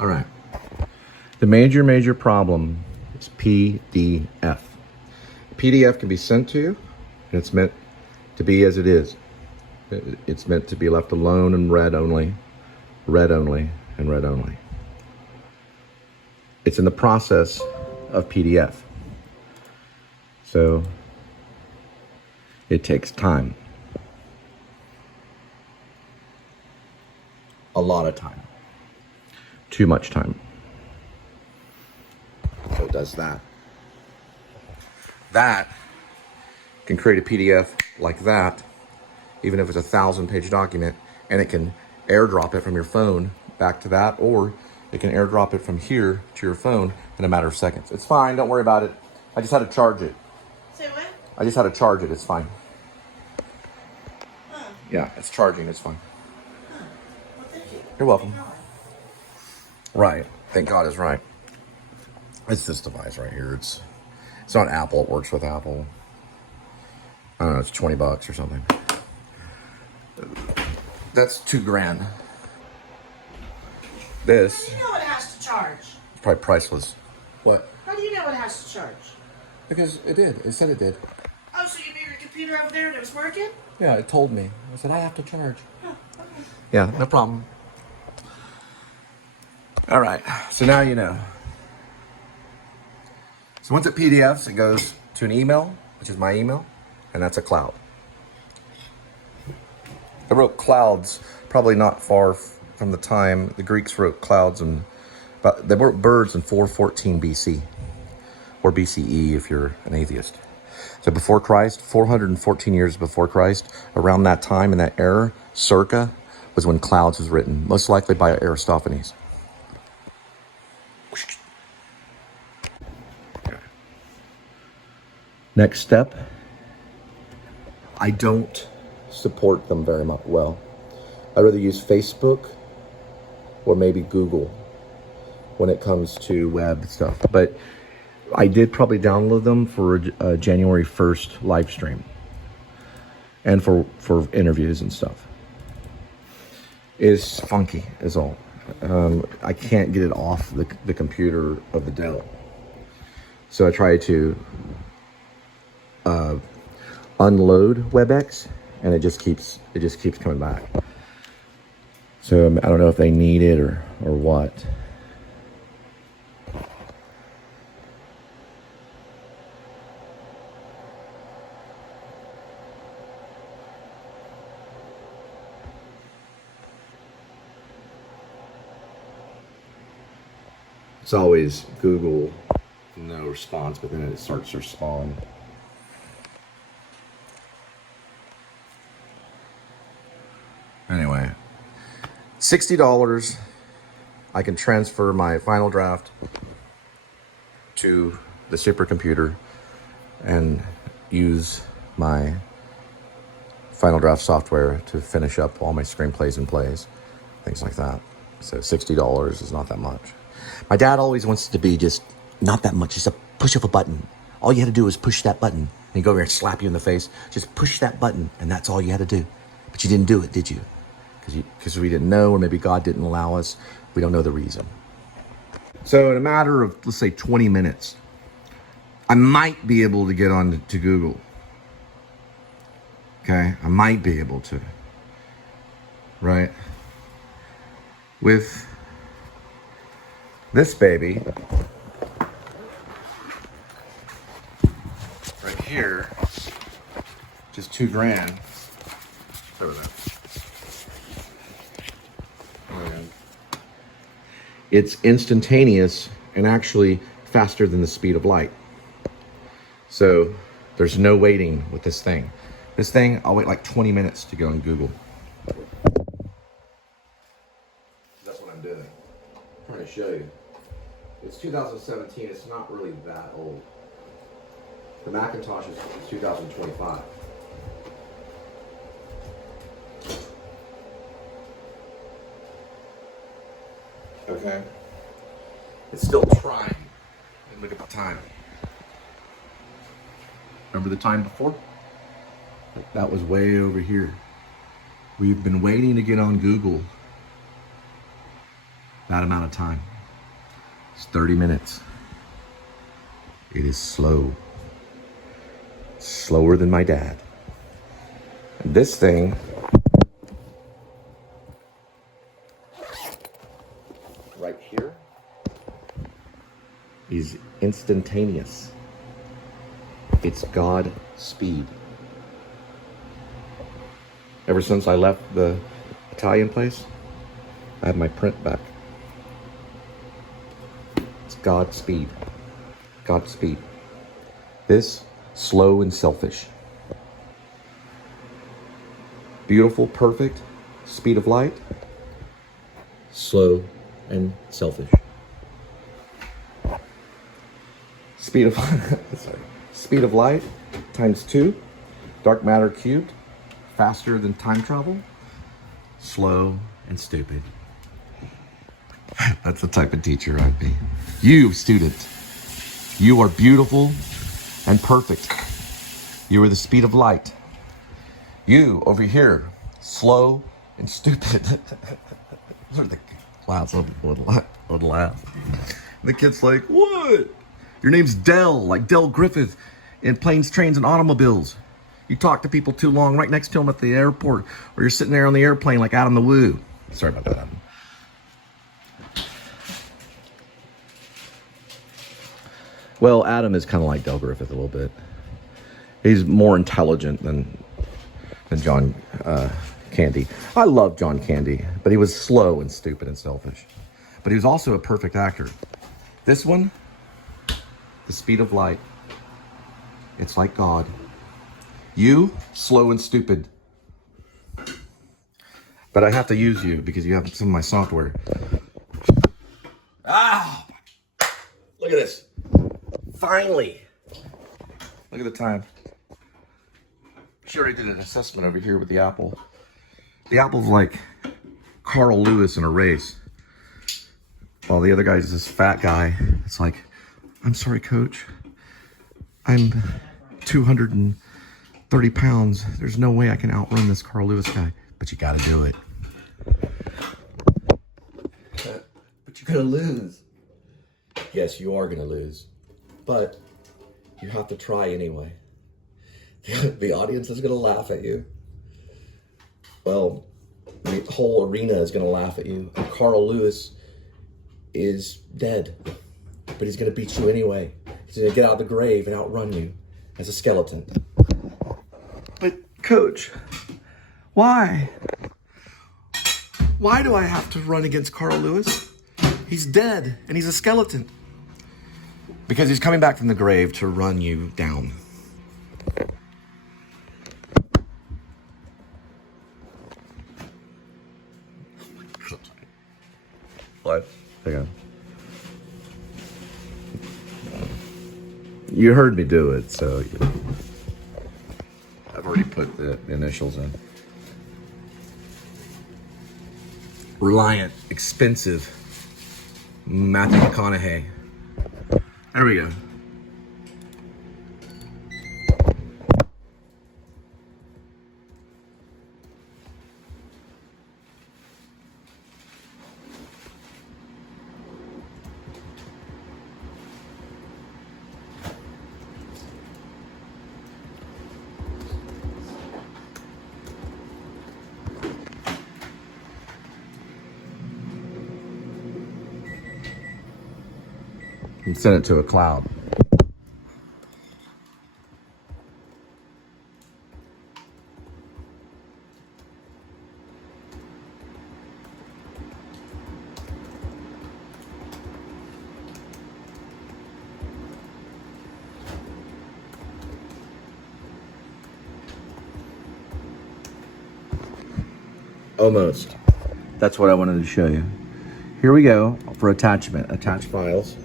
All right. The major problem is PDF. PDF can be sent to you, and it's meant to be as it is. It's meant to be left alone and read only, and read only. It's in the process of PDF. So it takes time. A lot of time. Too much time. So it does that. That can create a PDF like that, even if it's a 1,000-page document, and it can airdrop it from your phone back to that, or it can airdrop it from here to your phone in a matter of seconds. It's fine, don't worry about it. I just had to charge it. Say what? I just had to charge it, it's fine. Huh. Yeah, it's charging, it's fine. Huh. Well, thank you. You're welcome. Right, thank God is right. It's this device right here. It's not Apple, it works with Apple. I don't know, it's $20 or something. That's $2,000. This How do you know it has to charge? is probably priceless. What? How do you know it has to charge? Because it did. It said it did. Oh, so you made your computer over there and it was working? Yeah, it told me. I said, I have to charge. Oh, okay. Yeah, no problem. All right, so now you know. So once it PDFs, it goes to an email, which is my email, and that's a cloud. I wrote clouds probably not far from the time the Greeks wrote clouds, but they wrote birds in 414 BC, or BCE if you're an atheist. So before Christ, 414 years before Christ, around that time in that era, circa, was when clouds was written, most likely by Aristophanes. Next step, I don't support them very much well. I'd rather use Facebook or maybe Google when it comes to web stuff. But I did probably download them for a January 1st live stream and for interviews and stuff. It's funky is all. I can't get it off the computer of the Dell. So I try to unload WebEx, and it just keeps coming back. So I don't know if they need it or what. It's always Google, no response, but then it starts to respond. Anyway, $60, I can transfer my final draft to the supercomputer and use my final draft software to finish up all my screenplays and plays, things like that. So $60 is not that much. My dad always wants it to be just not that much, just a push of a button. All you had to do was push that button. And he'd go over here and slap you in the face. Just push that button, and that's all you had to do. But you didn't do it, did you? Because we didn't know, or maybe God didn't allow us. We don't know the reason. So in a matter of, let's say, 20 minutes, I might be able to get on to Google. Okay? I might be able to. Right? With this baby right here, just $2,000. Over there. It's instantaneous and actually faster than the speed of light. So there's no waiting with this thing. This thing, I'll wait like 20 minutes to go on Google. That's what I'm doing. I'm trying to show you. It's 2017, it's not really that old. The Macintosh is 2025. Okay. It's still trying. And look at the time. Remember the time before? That was way over here. We've been waiting to get on Google that amount of time. It's 30 minutes. It is slow. Slower than my dad. And this thing right here is instantaneous. It's God speed. Ever since I left the Italian place, I have my print back. It's God speed. God speed. This, slow and selfish. Beautiful, perfect, speed of light. Slow and selfish. Speed of sorry. Speed of light times 2. Dark matter cubed. Faster than time travel. Slow and stupid. That's the type of teacher I'd be. You, student, you are beautiful and perfect. You are the speed of light. You, over here, slow and stupid. The class would laugh. The kid's like, what? Your name's Dell, like Dell Griffith in Planes, Trains, and Automobiles. You talk to people too long right next to them at the airport, or you're sitting there on the airplane like Adam the Woo. Sorry about that, Adam. Well, Adam is kind of like Dell Griffith a little bit. He's more intelligent than John Candy. I love John Candy, but he was slow and stupid and selfish. But he was also a perfect actor. This one, the speed of light. It's like God. You, slow and stupid. But I have to use you because you have some of my software. Ah! Look at this. Finally. Look at the time. She already did an assessment over here with the Apple. The Apple's like Carl Lewis in a race. While the other guy's this fat guy. It's like, I'm sorry, coach. I'm 230 pounds. There's no way I can outrun this Carl Lewis guy. But you gotta do it. But you're gonna lose. Yes, you are gonna lose. But you have to try anyway. The audience is gonna laugh at you. Well, the whole arena is gonna laugh at you. And Carl Lewis is dead. But he's gonna beat you anyway. He's gonna get out of the grave and outrun you as a skeleton. But coach, why? Why do I have to run against Carl Lewis? He's dead and he's a skeleton. Because he's coming back from the grave to run you down. What? Hang on. You heard me do it, so I've already put the initials in. Reliant, expensive, Matthew McConaughey. There we go. And send it to a cloud. Almost. That's what I wanted to show you. Here we go for attachment. Attach files.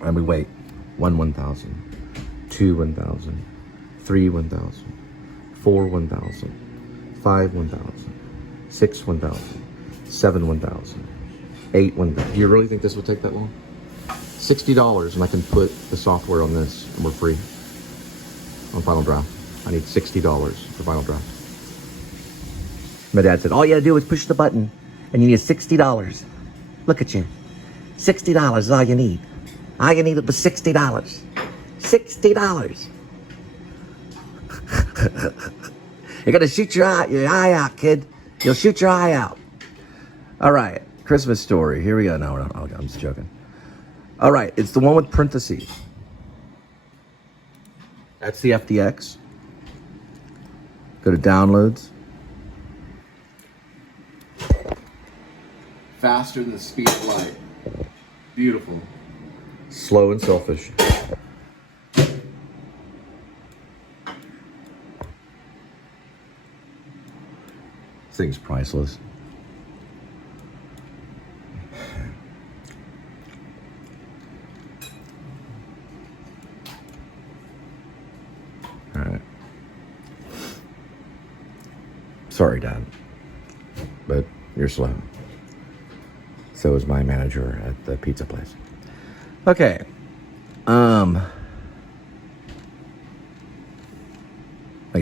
And we wait. 1,000, 2 1,000, 3 1,000, 4 1,000, 5 1,000, 6 1,000, 7 1,000, 8 1,000. Do you really think this would take that long? $60 and I can put the software on this and we're free on Final Draft. I need $60 for Final Draft. My dad said, all you gotta do is push the button and you need $60. Look at you. $60 is all you need. All you need was $60. $60. You're gonna shoot your eye out, kid. You'll shoot your eye out. All right, Christmas Story. Here we go. No, I'm just joking. All right, it's the one with parentheses. That's the FDX. Go to downloads. Faster than the speed of light. Beautiful. Slow and selfish. This thing's priceless. All right. Sorry, Dad, but you're slow. So is my manager at the pizza place. Okay. I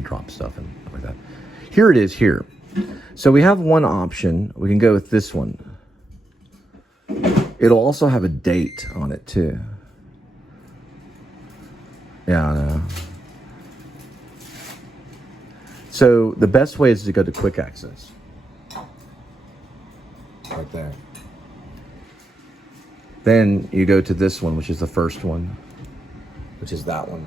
drop stuff and like that. Here it is here. So we have one option. We can go with this one. It'll also have a date on it too. Yeah, I know. So the best way is to go to quick access. Right there. Then you go to this one, which is the first one, which is that one.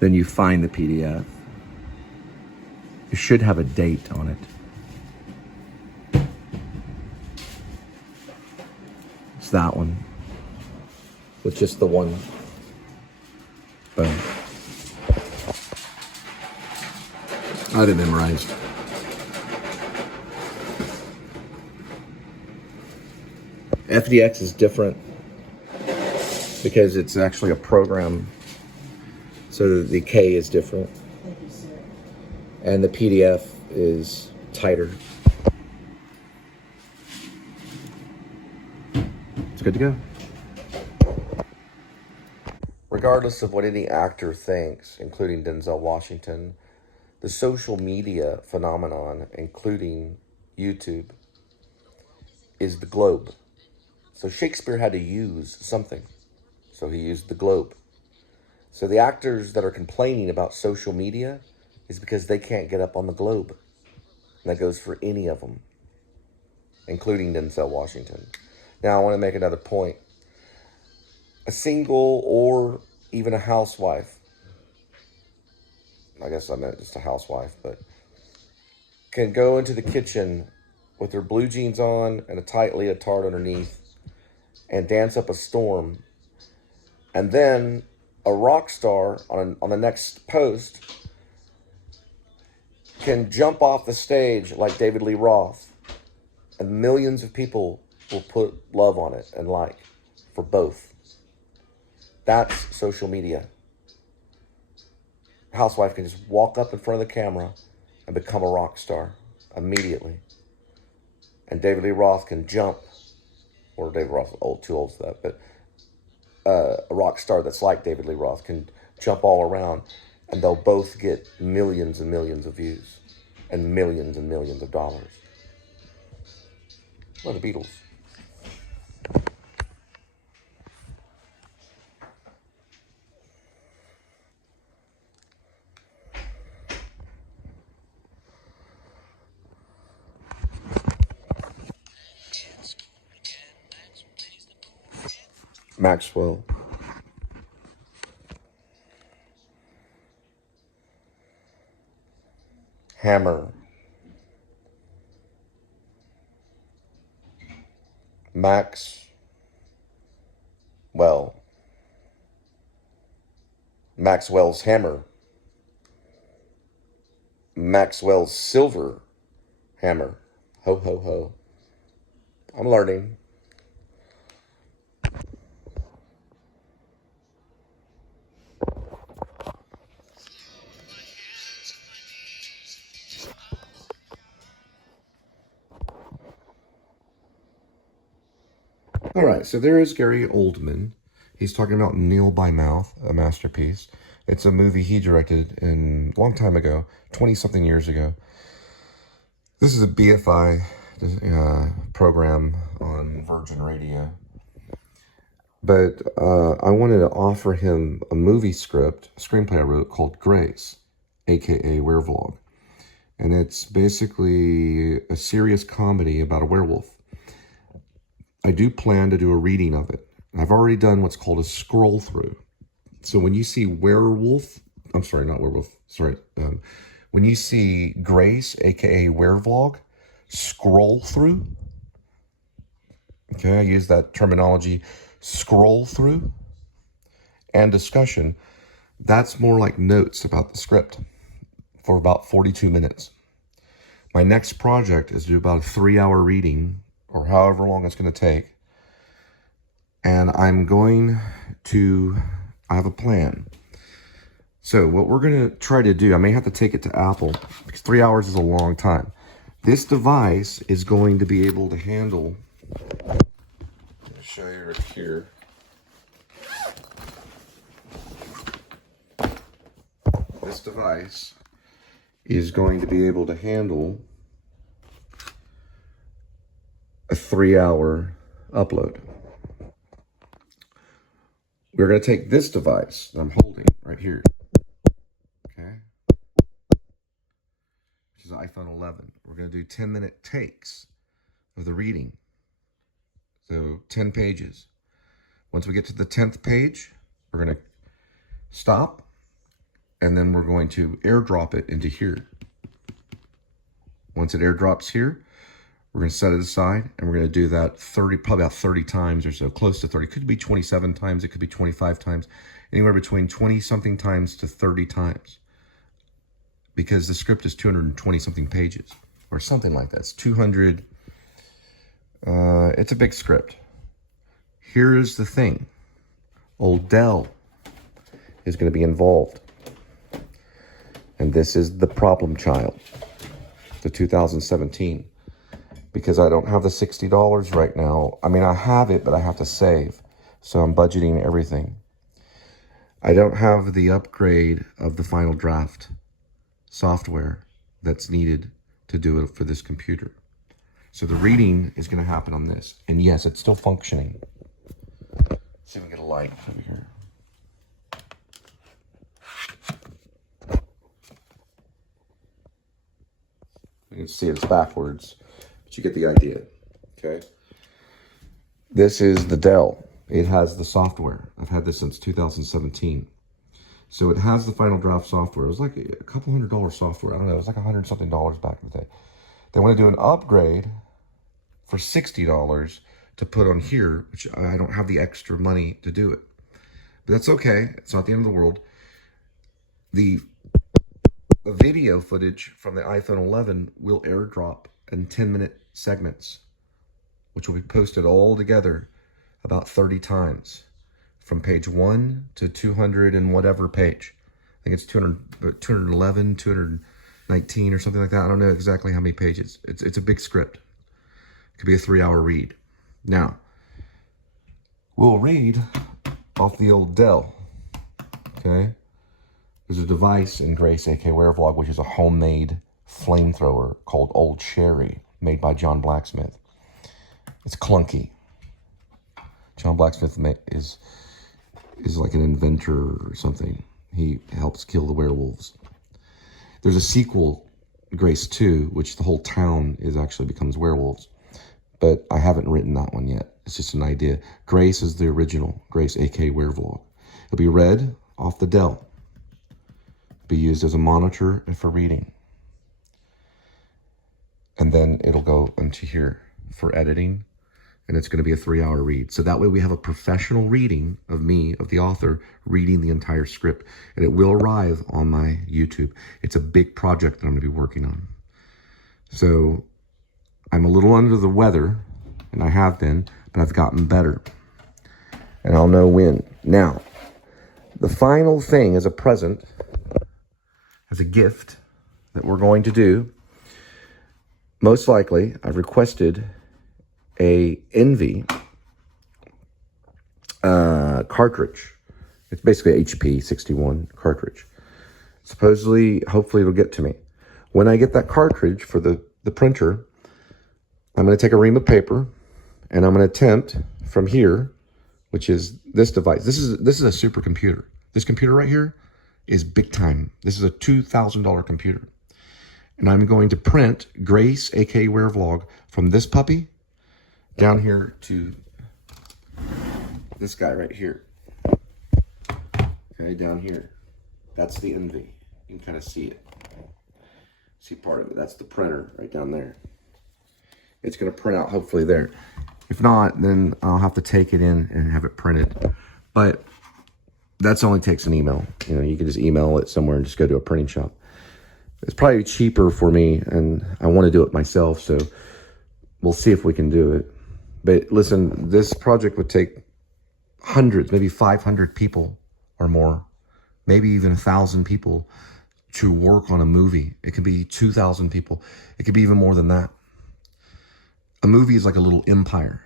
Then you find the PDF. You should have a date on it. It's that one. With just the one. Boom. I had it memorized. FDX is different because it's actually a program. So the K is different. Thank you, sir. And the PDF is tighter. It's good to go. Regardless of what any actor thinks, including Denzel Washington, the social media phenomenon, including YouTube, is the globe. So Shakespeare had to use something. So he used the globe. So the actors that are complaining about social media is because they can't get up on the globe. And that goes for any of them, including Denzel Washington. Now I want to make another point. A single or even a housewife, I guess I meant just a housewife, but can go into the kitchen with their blue jeans on and a tight leotard underneath and dance up a storm. And then a rock star on the next post can jump off the stage like David Lee Roth, and millions of people will put love on it and like for both. That's social media. A housewife can just walk up in front of the camera and become a rock star immediately. And David Lee Roth can jump, or David Roth is too old for that, but a rock star that's like David Lee Roth can jump all around, and they'll both get millions and millions of views and millions of dollars. Well, the Beatles. Maxwell. Hammer. Maxwell's hammer. Maxwell's silver hammer. Ho, ho, ho. I'm learning. All right, so there is Gary Oldman. He's talking about Kneel by Mouth, a masterpiece. It's a movie he directed a long time ago, 20-something years ago. This is a BFI program on Virgin Radio. But I wanted to offer him a movie script, a screenplay I wrote called Grace, aka Werevlog. And it's basically a serious comedy about a werewolf. I do plan to do a reading of it. I've already done what's called a scroll through. So when you see werewolf, I'm sorry, not werewolf, sorry. When you see Grace, aka Werevlog, scroll through, okay, I use that terminology, scroll through, and discussion. That's more like notes about the script for about 42 minutes. My next project is to do about a 3-hour reading, or however long it's going to take. And I have a plan. So what we're going to try to do, I may have to take it to Apple, because 3 hours is a long time. This device is going to be able to handle, I'm going to show you right here. This device is going to be able to handle a 3-hour upload. We're going to take this device that I'm holding right here, okay, which is an iPhone 11. We're going to do 10-minute takes of the reading. So 10 pages. Once we get to the 10th page, we're going to stop, and then we're going to airdrop it into here. Once it airdrops here, we're going to set it aside, and we're going to do that probably about 30 times or so, close to 30. It could be 27 times, it could be 25 times, anywhere between 20-something times to 30 times. Because the script is 220-something pages, or something like that. It's 200, it's a big script. Here's the thing. Old Dell is going to be involved. And this is the problem child, the 2017. Because I don't have the $60 right now. I mean, I have it, but I have to save. So I'm budgeting everything. I don't have the upgrade of the Final Draft software that's needed to do it for this computer. So the reading is going to happen on this. And yes, it's still functioning. Let's see if we can get a light over here. You can see it's backwards. You get the idea, okay? This is the Dell. It has the software. I've had this since 2017. So it has the Final Draft software. It was like a couple $100 software. I don't know. It was like $100-something back in the day. They want to do an upgrade for $60 to put on here, which I don't have the extra money to do it. But that's okay. It's not the end of the world. The video footage from the iPhone 11 will airdrop in 10-minute segments, which will be posted all together about 30 times from page 1 to 200 and whatever page. I think it's 211, 219 or something like that. I don't know exactly how many pages. It's a big script. It could be a 3-hour read. Now, we'll read off the old Dell, okay? There's a device in Grace, aka Werevlog, which is a homemade flamethrower called Old Cherry, made by John Blacksmith. It's clunky. John Blacksmith is like an inventor or something. He helps kill the werewolves. There's a sequel, Grace 2, which the whole town actually becomes werewolves. But I haven't written that one yet. It's just an idea. Grace is the original. Grace, aka Werevlog. It'll be read off the Dell. Be used as a monitor and for reading. And then it'll go into here for editing, and it's going to be a 3-hour read. So that way we have a professional reading of me, of the author, reading the entire script, and it will arrive on my YouTube. It's a big project that I'm going to be working on. So I'm a little under the weather, and I have been, but I've gotten better, and I'll know when. Now, the final thing as a present, as a gift that we're going to do, most likely, I've requested a Envy cartridge. It's basically a HP 61 cartridge. Supposedly, hopefully it'll get to me. When I get that cartridge for the printer, I'm going to take a ream of paper and I'm going to attempt from here, which is this device. This is a supercomputer. This computer right here is big time. This is a $2,000 computer. And I'm going to print Grace, aka Werevlog, from this puppy down here to this guy right here. Okay, down here. That's the Envy. You can kind of see it. See part of it. That's the printer right down there. It's going to print out hopefully there. If not, then I'll have to take it in and have it printed. But that's only takes an email. You know, you can just email it somewhere and just go to a printing shop. It's probably cheaper for me, and I want to do it myself, so we'll see if we can do it. But listen, this project would take hundreds, maybe 500 people or more, maybe even 1,000 people to work on a movie. It could be 2,000 people. It could be even more than that. A movie is like a little empire.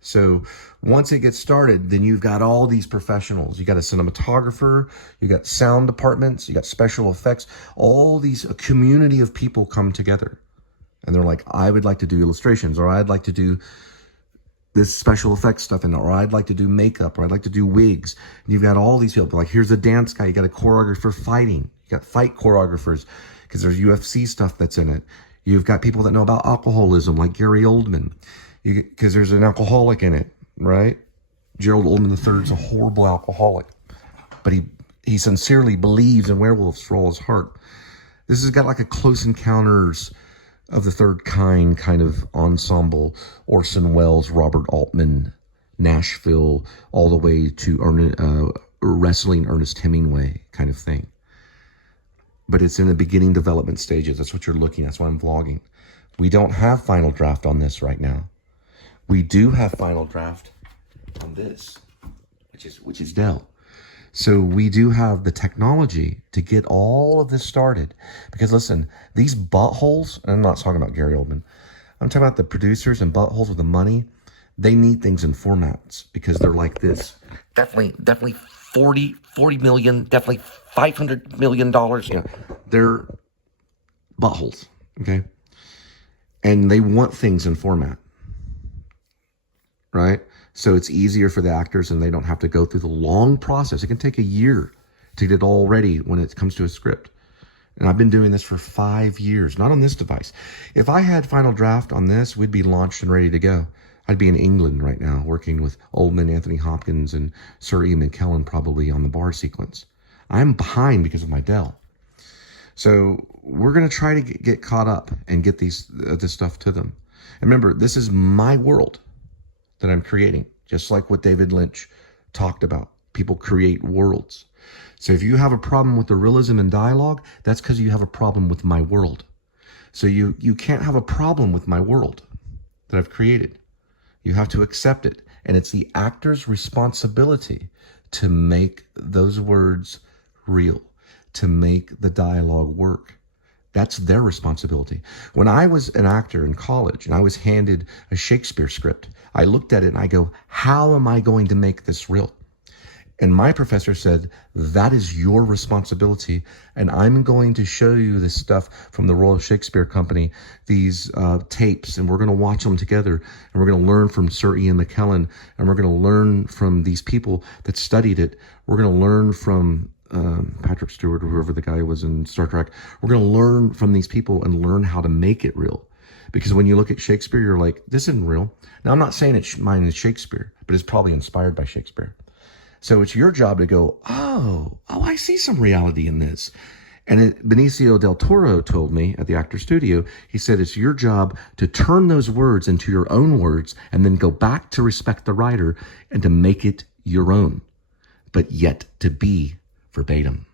So once it gets started, then you've got all these professionals. You got a cinematographer, you got sound departments, you got special effects. All these, a community of people come together. And they're like, I would like to do illustrations, or I'd like to do this special effects stuff in there, or I'd like to do makeup, or I'd like to do wigs. And you've got all these people. Like, here's a dance guy. You got a choreographer fighting. You got fight choreographers because there's UFC stuff that's in it. You've got people that know about alcoholism, like Gary Oldman, because there's an alcoholic in it, right? Gerald Oldman III is a horrible alcoholic, but he sincerely believes in werewolves for all his heart. This has got like a Close Encounters of the Third Kind of ensemble. Orson Welles, Robert Altman, Nashville, all the way to wrestling Ernest Hemingway kind of thing. But it's in the beginning development stages. That's what you're looking at. That's why I'm vlogging. We don't have final draft on this right now. We do have final draft on this, which is Dell. So we do have the technology to get all of this started. Because listen, these buttholes, and I'm not talking about Gary Oldman, I'm talking about the producers and buttholes with the money. They need things in formats because they're like this. Definitely 40 million, definitely $500 million. Yeah, they're buttholes, okay? And they want things in format, right? So it's easier for the actors and they don't have to go through the long process. It can take a year to get it all ready when it comes to a script. And I've been doing this for 5 years, not on this device. If I had final draft on this, we'd be launched and ready to go. I'd be in England right now working with Oldman, Anthony Hopkins, and Sir Ian McKellen probably on the bar sequence. I'm behind because of my Dell. So we're going to try to get caught up and get this stuff to them. And remember, this is my world that I'm creating, just like what David Lynch talked about. People create worlds. So if you have a problem with the realism and dialogue, that's because you have a problem with my world. So you can't have a problem with my world that I've created. You have to accept it. And it's the actor's responsibility to make those words real, to make the dialogue work. That's their responsibility. When I was an actor in college and I was handed a Shakespeare script, I looked at it and I go, how am I going to make this real? And my professor said, that is your responsibility. And I'm going to show you this stuff from the Royal Shakespeare Company, these tapes, and we're going to watch them together. And we're going to learn from Sir Ian McKellen. And we're going to learn from these people that studied it. We're going to learn from Patrick Stewart, or whoever the guy was in Star Trek. We're going to learn from these people and learn how to make it real. Because when you look at Shakespeare, you're like, this isn't real. Now, I'm not saying mine is Shakespeare, but it's probably inspired by Shakespeare. So it's your job to go, oh, I see some reality in this. And Benicio del Toro told me at the Actor Studio, he said, it's your job to turn those words into your own words and then go back to respect the writer and to make it your own, but yet to be verbatim.